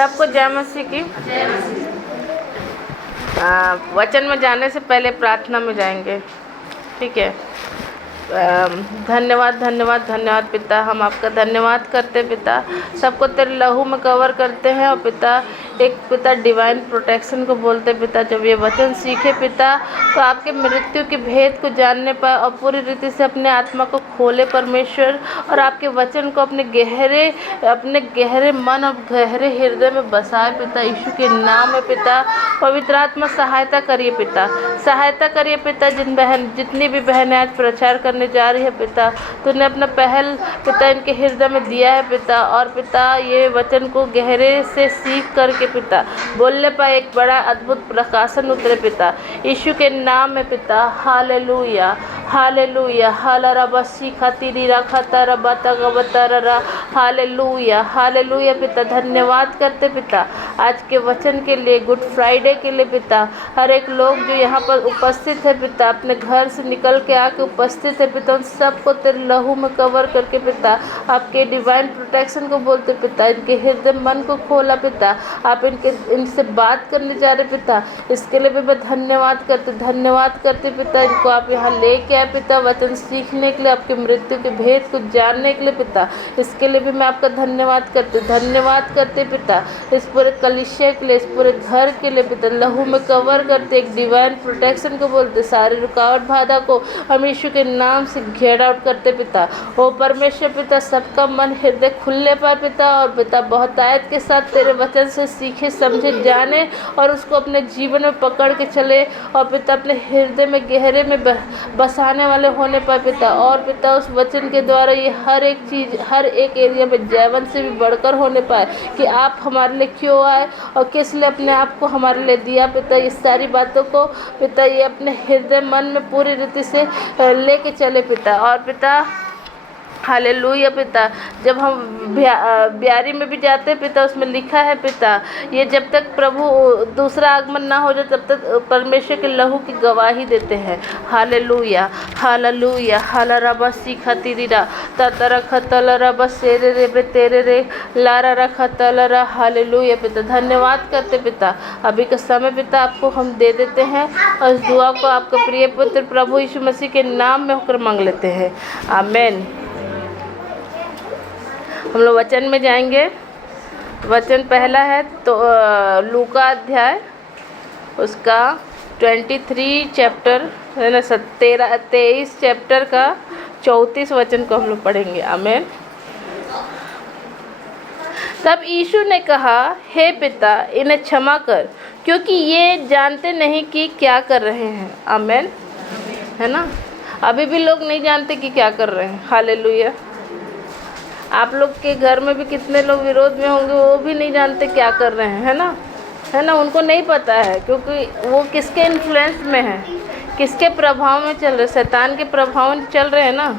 सबको जय मसीह की। वचन में जाने से पहले प्रार्थना में जाएंगे, ठीक है। धन्यवाद धन्यवाद धन्यवाद पिता, हम आपका धन्यवाद करते पिता, सबको तेरे लहू में कवर करते हैं। और पिता एक पिता डिवाइन प्रोटेक्शन को बोलते पिता, जब ये वचन सीखे पिता तो आपके मृत्यु के भेद को जानने पाए और पूरी रीति से अपने आत्मा को खोले परमेश्वर, और आपके वचन को अपने गहरे मन और गहरे हृदय में बसाए पिता, यीशु के नाम में पिता। पवित्र आत्मा सहायता करिए पिता, सहायता करिए पिता। जितनी भी बहनें आज प्रचार करने जा रही है पिता, तूने अपना पहल पिता इनके हृदय में दिया है पिता, और पिता ये वचन को गहरे से सीख करके पिता बोलने पर एक बड़ा अद्भुत प्रकाशन उतरे पिता, यीशु के नाम में पिता। हालेलुया हालेलुया हालारा बसी खातिरी रखा तारा बता गबतारा। हालेलुया हालेलुया पिता, धन्यवाद करते पिता आज के वचन के लिए, गुड फ्राइडे के लिए पिता। हर एक लोग जो यहाँ पर उपस्थित है पिता, अपने घर से निकल के आके उपस्थित है पिता, उन सबको तेरे लहू में कवर करके पिता आपके डिवाइन प्रोटेक्शन को बोलते पिता, इनके हृदय मन को खोला पिता, आप इनसे बात करने जा रहे पिता, इसके लिए भी मैं धन्यवाद करते पिता। इनको आप यहाँ लेके आए पिता वचन सीखने के लिए, आपके मृत्यु के भेद को जानने के लिए पिता, इसके लिए भी मैं आपका धन्यवाद करते पिता। इस पूरे कलीसिया के लिए, इस पूरे घर के लिए पिता लहू में कवर करते, एक डिवाइन प्रोटेक्शन को बोलते, सारे रुकावट बाधा को हम यीशु के नाम से घेर आउट करते पिता। ओ परमेश्वर पिता, सबका मन हृदय खुलने पर पिता, और पिता बहुतायत के साथ तेरे वचन से सीखे समझे जाने और उसको अपने जीवन में पकड़ के चले, और पिता अपने हृदय में गहरे में बसाने वाले होने पर पिता। और पिता उस वचन के द्वारा ये हर एक चीज़, हर एक एरिया में जीवन से भी बढ़कर होने पाए कि आप हमारे लिए क्यों आए और किस लिए अपने आप को हमारे लिए दिया पिता। इस सारी बातों को पिता ये अपने हृदय मन में पूरी रीति से लेके चले पिता। और पिता हालेलुया पिता, जब हम ब्यारी में भी जाते हैं पिता, उसमें लिखा है पिता, ये जब तक प्रभु दूसरा आगमन ना हो जाए तब तक परमेश्वर के लहू की गवाही देते हैं। हालेलुया हालेलुया हाला रबा सीखा तिरीरा ततरा खतला रबा सेरे रे बे तेरे रे लारा रखा तलरा। हालेलुया पिता, धन्यवाद करते पिता। अभी का समय पिता आपको हम दे देते हैं, और इस दुआ को आपका प्रिय पुत्र प्रभु यीशु मसीह के नाम में होकर मांग लेते हैं, आमेन। हम लोग वचन में जाएंगे। वचन पहला है तो लूका अध्याय उसका 23 चैप्टर है ना, 23 चैप्टर का 34 वचन को हम लोग पढ़ेंगे, आमेन। तब यीशु ने कहा, हे पिता इन्हें क्षमा कर, क्योंकि ये जानते नहीं कि क्या कर रहे हैं, आमेन, है ना। अभी भी लोग नहीं जानते कि क्या कर रहे हैं। हालेलुया। आप लोग के घर में भी कितने लोग विरोध में होंगे, वो भी नहीं जानते क्या कर रहे हैं, है ना, उनको नहीं पता है, क्योंकि वो किसके इन्फ्लुएंस में है, किसके प्रभाव में चल रहे, शैतान के प्रभाव में चल रहे हैं ना,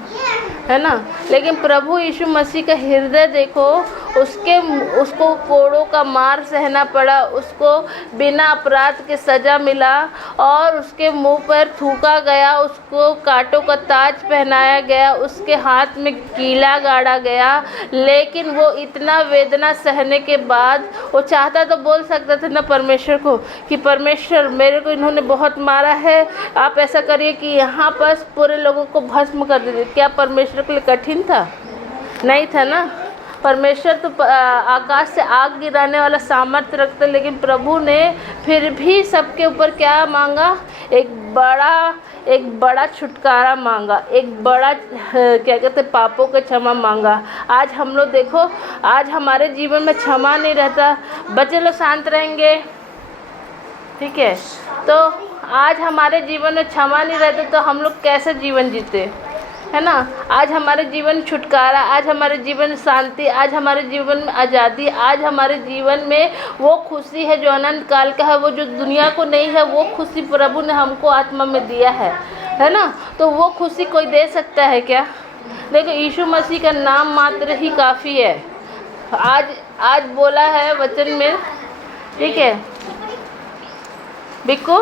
है ना। लेकिन प्रभु यीशु मसीह का हृदय देखो, उसको कोड़ों का मार सहना पड़ा, उसको बिना अपराध के सज़ा मिला, और उसके मुंह पर थूका गया, उसको कांटों का ताज पहनाया गया, उसके हाथ में कीला गाड़ा गया। लेकिन वो इतना वेदना सहने के बाद वो चाहता तो बोल सकता था ना परमेश्वर को कि परमेश्वर मेरे को इन्होंने बहुत मारा है, आप ऐसा करिए कि यहाँ पर पूरे लोगों को भस्म कर दीजिए। क्या परमेश्वर के लिए कठिन था? नहीं था ना। परमेश्वर तो आकाश से आग गिराने वाला सामर्थ्य रखते, लेकिन प्रभु ने फिर भी सबके ऊपर क्या मांगा? एक बड़ा छुटकारा मांगा, एक बड़ा क्या कहते पापों का क्षमा मांगा। आज हम लोग देखो, आज हमारे जीवन में क्षमा नहीं रहता, बच्चे लोग शांत रहेंगे, ठीक है। तो आज हमारे जीवन में क्षमा नहीं रहता तो हम लोग कैसे जीवन जीते, है ना। आज हमारे जीवन में छुटकारा, आज हमारे जीवन में शांति, आज हमारे जीवन में आज़ादी, आज हमारे जीवन में वो खुशी है जो अनंत काल का है, वो जो दुनिया को नहीं है, वो खुशी प्रभु ने हमको आत्मा में दिया है ना। तो वो खुशी कोई दे सकता है क्या? देखो, यीशु मसीह का नाम मात्र ही काफ़ी है। आज बोला है वचन में, ठीक है। बिक्कू,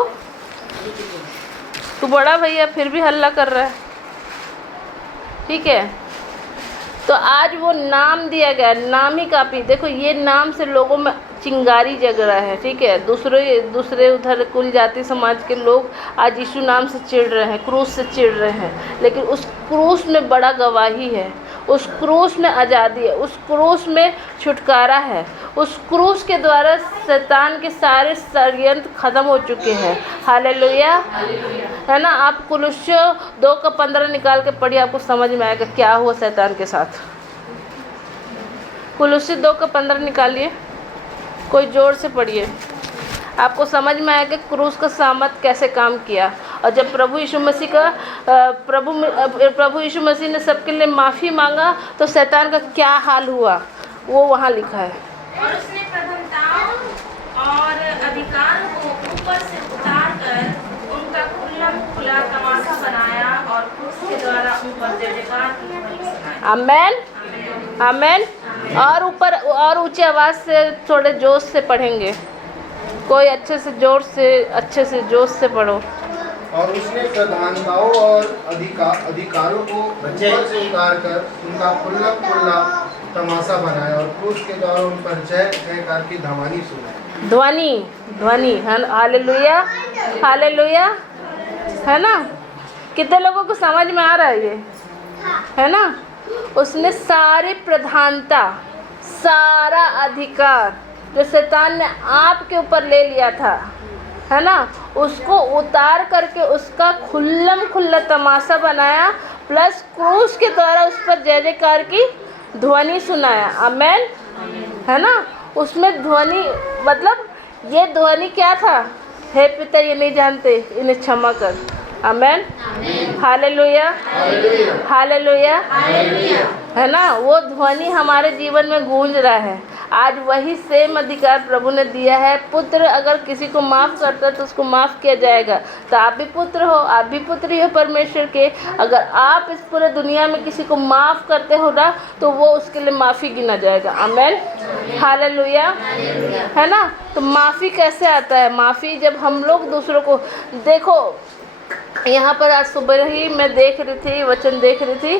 तू बड़ा भैया फिर भी हल्ला कर रहा है, ठीक है। तो आज वो नाम दिया गया, नाम ही काफ़ी। देखो, ये नाम से लोगों में चिंगारी जग रहा है, ठीक है। दूसरे उधर कुल जाति समाज के लोग आज यीशु नाम से चिढ़ रहे हैं, क्रूस से चिढ़ रहे हैं, लेकिन उस क्रूस में बड़ा गवाही है, उस क्रूस में आज़ादी है, उस क्रूस में छुटकारा है, उस क्रूस के द्वारा शैतान के सारे षड्यंत्र ख़त्म हो चुके हैं। हालेलुया, है ना। आप कुलुस्सियों 2:15 निकाल के पढ़िए, आपको समझ में आएगा क्या हुआ शैतान के साथ। कुलुस्सी 2:15 निकालिए, कोई जोर से पढ़िए, आपको समझ में आएगा क्रूस का सामर्थ कैसे काम किया। और जब प्रभु यीशु मसीह ने सबके लिए माफ़ी मांगा तो शैतान का क्या हाल हुआ वो वहाँ लिखा है। और उसने प्रधानताओं और अधिकार को ऊपर से उतार कर उनका खुला तमाशा बनाया और क्रूस के द्वारा उन पर जयजयकार की। आमेन, आमेन। और ऊपर और ऊंची आवाज़ से थोड़े जोश से पढ़ेंगे, कोई अच्छे से जोश से पढ़ो। और उसने प्रधानताओं और अधिकारों को ऊपर से उतार कर उनका खुला तमाशा बनाया और क्रूस के द्वारा उन पर जय जयकार की ध्वनि सुनाई। ध्वनि, हालेलुया, हालेलुया, है ना। कितने लोगों को समझ में आ रहा है ये, है ना। उसने सारी प्रधानता, सारा अधिकार जो शैतान ने आपके ऊपर ले लिया था, है ना, उसको उतार करके उसका खुल्ला तमाशा बनाया, प्लस क्रूस के द्वारा उस पर जय जयकार की ध्वनि सुनाया। आमेन, है ना। उसमें ध्वनि मतलब ये ध्वनि क्या था? हे पिता, ये नहीं जानते, इन्हें क्षमा कर। आमेन, हालेलुया, हालेलुया, है ना। वो ध्वनि हमारे जीवन में गूंज रहा है। आज वही सेम अधिकार प्रभु ने दिया है। पुत्र अगर किसी को माफ़ करता है तो उसको माफ़ किया जाएगा। तो आप भी पुत्र हो, आप भी पुत्री हो परमेश्वर के। अगर आप इस पूरे दुनिया में किसी को माफ़ करते हो ना तो वो उसके लिए माफ़ी गिना जाएगा। आमेन, हालेलुया, है ना। तो माफ़ी कैसे आता है? माफ़ी जब हम लोग दूसरों को, देखो यहाँ पर आज सुबह ही मैं देख रही थी, वचन देख रही थी।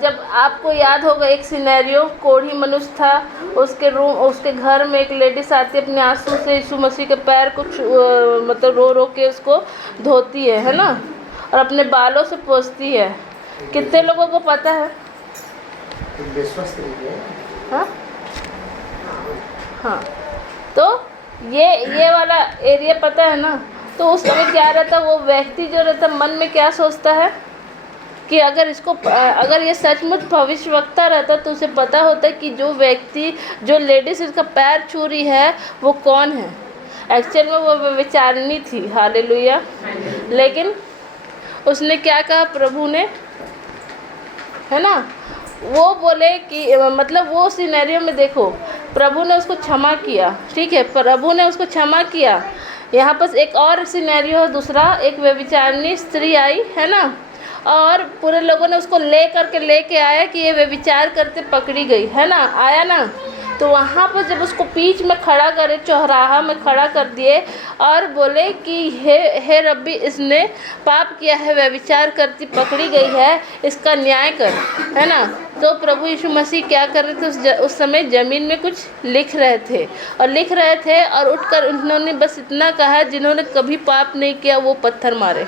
जब आपको याद होगा एक सिनेरियो, कोढ़ी मनुष्य था, उसके घर में एक लेडीज आती है, अपने आंसू से यीशु मसीह के पैर को मतलब रो के उसको धोती है ना, और अपने बालों से पोंछती है। कितने लोगों को पता है? हाँ हाँ, तो ये वाला एरिया पता है ना। तो उस समय क्या रहता, वो व्यक्ति जो रहता मन में क्या सोचता है कि अगर ये सचमुच भविष्यवक्ता रहता तो उसे पता होता कि जो व्यक्ति, जो लेडीज इसका पैर छू रही है वो कौन है। एक्चुअल में वो व्यभिचारिणी थी। हालेलुया। लेकिन उसने क्या कहा प्रभु ने, है ना, वो बोले कि मतलब वो सिनेरियो में देखो प्रभु ने उसको क्षमा किया, ठीक है, प्रभु ने उसको क्षमा किया। यहाँ पर एक और सिनेरियो है दूसरा, एक व्यभिचारिणी स्त्री आई, है ना, और पूरे लोगों ने उसको लेके आया कि ये व्यभिचार करते पकड़ी गई, है ना, आया ना। तो वहाँ पर जब उसको बीच में खड़ा करे, चौराहा में खड़ा कर दिए और बोले कि हे रब्बी, इसने पाप किया है, व्यभिचार करती पकड़ी गई है, इसका न्याय कर, है ना। तो प्रभु यीशु मसीह क्या कर रहे थे उस समय? ज़मीन में कुछ लिख रहे थे और उठकर उन्होंने बस इतना कहा, जिन्होंने कभी पाप नहीं किया वो पत्थर मारे।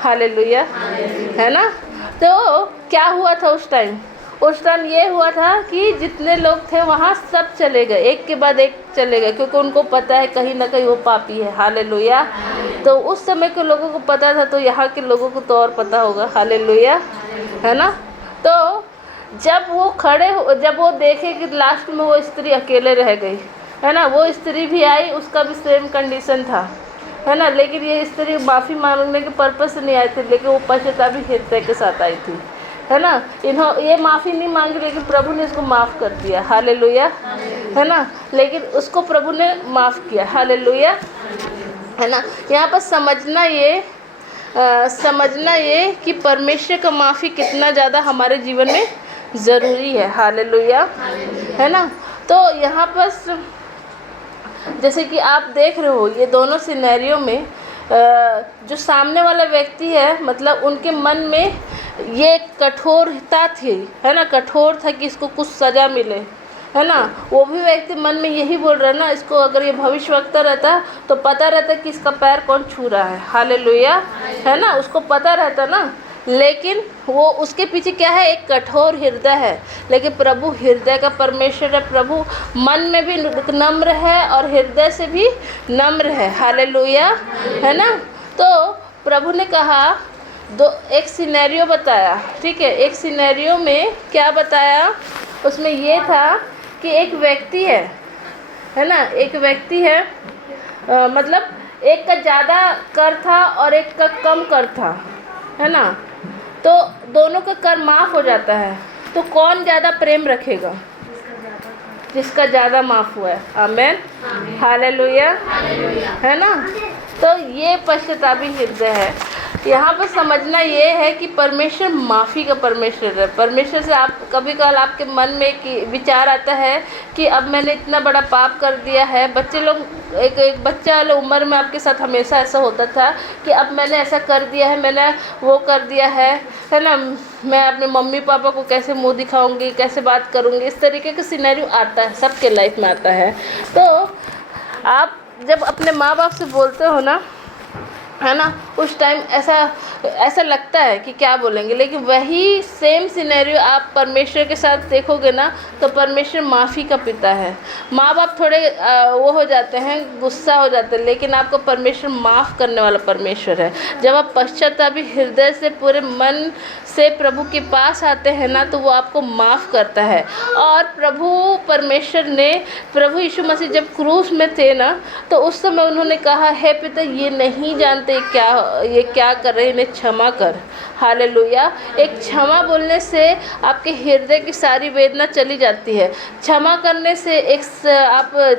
हालेलुया, है ना। तो क्या हुआ था उस टाइम ये हुआ था कि जितने लोग थे वहाँ सब चले गए, एक के बाद एक चले गए, क्योंकि उनको पता है कहीं ना कहीं वो पापी है। हालेलुया। तो उस समय के लोगों को पता था, तो यहाँ के लोगों को तो और पता होगा। हालेलुया, है ना। तो जब वो देखे कि लास्ट में वो स्त्री अकेले रह गई, है ना, वो स्त्री भी आई, उसका भी सेम कंडीशन था, है ना। लेकिन ये स्त्री माफ़ी मांगने के पर्पज़ से नहीं आई थी, लेकिन वो पश्चातापी हृदय के साथ आई थी, है ना। ये माफ़ी नहीं मांगी, लेकिन प्रभु ने इसको माफ़ कर दिया। हालेलुया, है ना। लेकिन उसको प्रभु ने माफ़ किया। हालेलुया, है ना। यहाँ पर समझना ये कि परमेश्वर का माफ़ी कितना ज़्यादा हमारे जीवन में ज़रूरी है। हालेलुया, है ना। तो यहाँ पर जैसे कि आप देख रहे हो, ये दोनों सिनेरियो में जो सामने वाला व्यक्ति है, मतलब उनके मन में ये कठोरता थी, है ना, कठोर था कि इसको कुछ सज़ा मिले, है ना, वो भी व्यक्ति मन में यही बोल रहा है ना, इसको अगर ये भविष्यवक्ता रहता तो पता रहता कि इसका पैर कौन छू रहा है। हालेलुया, है ना, उसको पता रहता ना। लेकिन वो उसके पीछे क्या है, एक कठोर हृदय है। लेकिन प्रभु हृदय का परमेश्वर है, प्रभु मन में भी नम्र है और हृदय से भी नम्र है। हालेलुया, है ना। तो प्रभु ने कहा एक सिनेरियो बताया, ठीक है। एक सिनेरियो में क्या बताया, उसमें ये था कि एक व्यक्ति है ना, एक व्यक्ति है, मतलब एक का ज़्यादा कर था और एक का कम कर था, है ना। तो दोनों का कर माफ़ हो जाता है, तो कौन ज़्यादा प्रेम रखेगा? जिसका ज़्यादा माफ़ हुआ है। आमेन, हालेलुया, है ना। तो ये पश्चातापी हृदय है। यहाँ पर समझना ये है कि परमेश्वर माफ़ी का परमेश्वर है। परमेश्वर से आप कभी कभार आपके मन में एक विचार आता है कि अब मैंने इतना बड़ा पाप कर दिया है। बच्चे लोग एक बच्चा वाले उम्र में आपके साथ हमेशा ऐसा होता था कि अब मैंने ऐसा कर दिया है, मैंने वो कर दिया है ना, मैं अपने मम्मी पापा को कैसे मुँह दिखाऊंगी, कैसे बात करूँगी, इस तरीके का सिनेरियो आता है, सबके लाइफ में आता है। तो आप जब अपने माँ बाप से बोलते हो ना, है ना, उस टाइम ऐसा लगता है कि क्या बोलेंगे। लेकिन वही सेम सिनेरियो आप परमेश्वर के साथ देखोगे ना, तो परमेश्वर माफ़ी का पिता है। माँ बाप थोड़े वो हो जाते हैं, गुस्सा हो जाते हैं, लेकिन आपको परमेश्वर माफ़ करने वाला परमेश्वर है। जब आप पश्चातापी हृदय से पूरे मन से प्रभु के पास आते हैं ना, तो वो आपको माफ़ करता है। और प्रभु परमेश्वर ने, प्रभु यीशु मसीह जब क्रूस में थे ना, तो उस समय उन्होंने कहा, हे पिता, ये नहीं जानते ये क्या कर रहे हैं, इन्हें क्षमा कर। हालेलुया। एक क्षमा बोलने से आपके हृदय की सारी वेदना चली जाती है। क्षमा करने से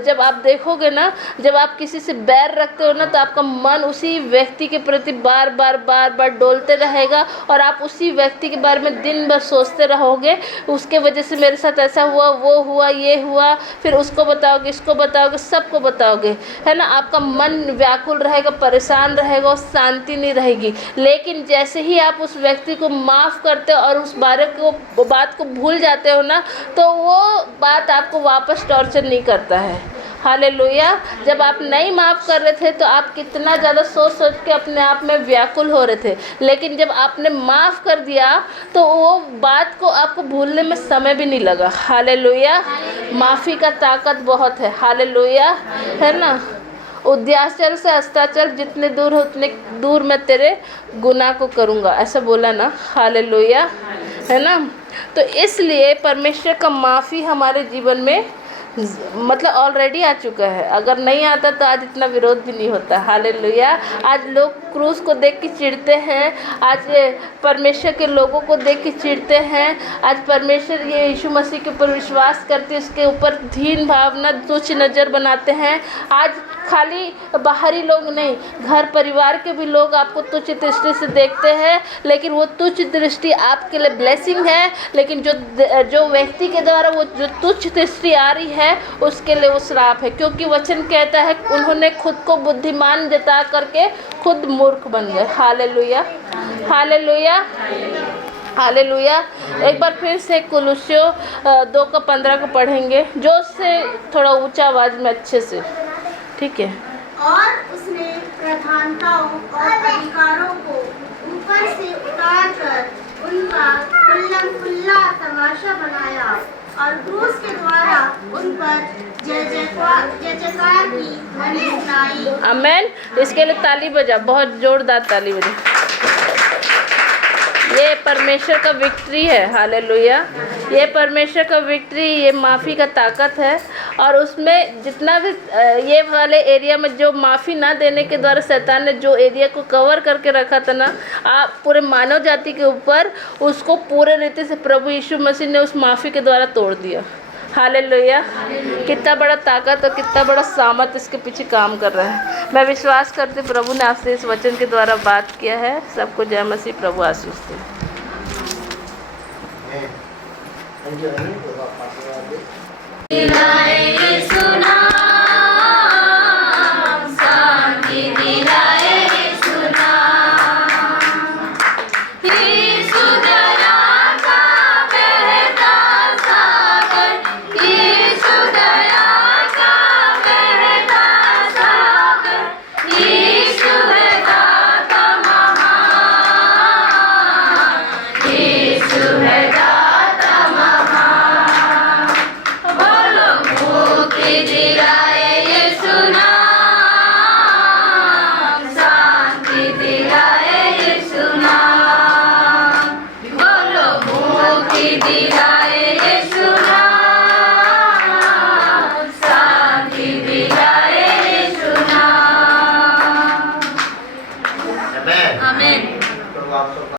जब आप देखोगे ना, जब आप किसी से बैर रखते हो ना, तो आपका मन उसी व्यक्ति के प्रति बार बार डोलते रहेगा और आप उसी व्यक्ति के बारे में दिन भर सोचते रहोगे, उसके वजह से मेरे साथ ऐसा हुआ, वो हुआ, ये हुआ, फिर उसको बताओगे, इसको बताओगे, सबको बताओगे, है ना। आपका मन व्याकुल रहेगा, परेशान रहेगा और शांति नहीं रहेगी। लेकिन जैसे ही आप उस व्यक्ति को माफ़ करते हो और उस बात को भूल जाते हो ना, तो वो बात आपको वापस टॉर्चर नहीं करता है। हालेलुया। जब आप नहीं माफ़ कर रहे थे तो आप कितना ज़्यादा सोच के अपने आप में व्याकुल हो रहे थे, लेकिन जब आपने माफ़ कर दिया तो वो बात को आपको भूलने में समय भी नहीं लगा। हालेलुया। माफ़ी का ताकत बहुत है। हालेलुया, है ना। उद्याचल से अस्ताचल जितने दूर हो उतने दूर मैं तेरे गुनाह को करूँगा, ऐसा बोला ना। हालेलुया, है ना। तो इसलिए परमेश्वर का माफ़ी हमारे जीवन में मतलब ऑलरेडी आ चुका है। अगर नहीं आता तो आज इतना विरोध भी नहीं होता। हालेलुया। आज लोग क्रूस को देख के चिढ़ते हैं, आज परमेश्वर के लोगों को देख के चिढ़ते हैं। आज परमेश्वर ये यीशु मसीह के ऊपर विश्वास करते, उसके ऊपर दीन भावना, तुच्छ नज़र बनाते हैं। आज खाली बाहरी लोग नहीं, घर परिवार के भी लोग आपको तुच्छ दृष्टि से देखते हैं, लेकिन वो तुच्छ दृष्टि आपके लिए ब्लेसिंग है। लेकिन जो व्यक्ति के द्वारा वो जो तुच्छ दृष्टि आ रही है, उसके लिए वो श्राप है, क्योंकि वचन कहता है उन्होंने खुद को बुद्धिमान जता करके खुद मूर्ख बन गए। Hallelujah, hallelujah, hallelujah. एक बार फिर से कुलुस्सियों 2:15 को पढ़ेंगे, जो से थोड़ा ऊंचा आवाज़ में अच्छे से, ठीक है। और उसने प्रधानताओं और अधिकारों को ऊपर से उतार कर उनका खुल्ला तमाशा बनाया और क्रूस के द्वारा उन पर जय जयकार की ध्वनि सुनाई। आमेन। इसके लिए ताली बजा, बहुत जोरदार ताली बजा। ये परमेश्वर का विक्ट्री है। हालेलुया। ये परमेश्वर का विक्ट्री, ये माफ़ी का ताकत है। और उसमें जितना भी ये वाले एरिया में जो माफ़ी ना देने के द्वारा शैतान ने जो एरिया को कवर करके रखा था ना, आप पूरे मानव जाति के ऊपर, उसको पूरे रीति से प्रभु यीशु मसीह ने उस माफ़ी के द्वारा तोड़ दिया। हालेलुया। कितना बड़ा ताकत और कितना बड़ा सामर्थ इसके पीछे काम कर रहा है। मैं विश्वास करती हूँ प्रभु ने आपसे इस वचन के द्वारा बात किया है। सबको जय मसीह। प्रभु आशीष दे।